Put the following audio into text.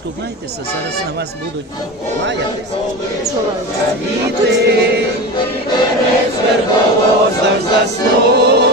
сховайтеся, зараз на вас будуть лаятися. Діти, діти, не зверховозах заснув.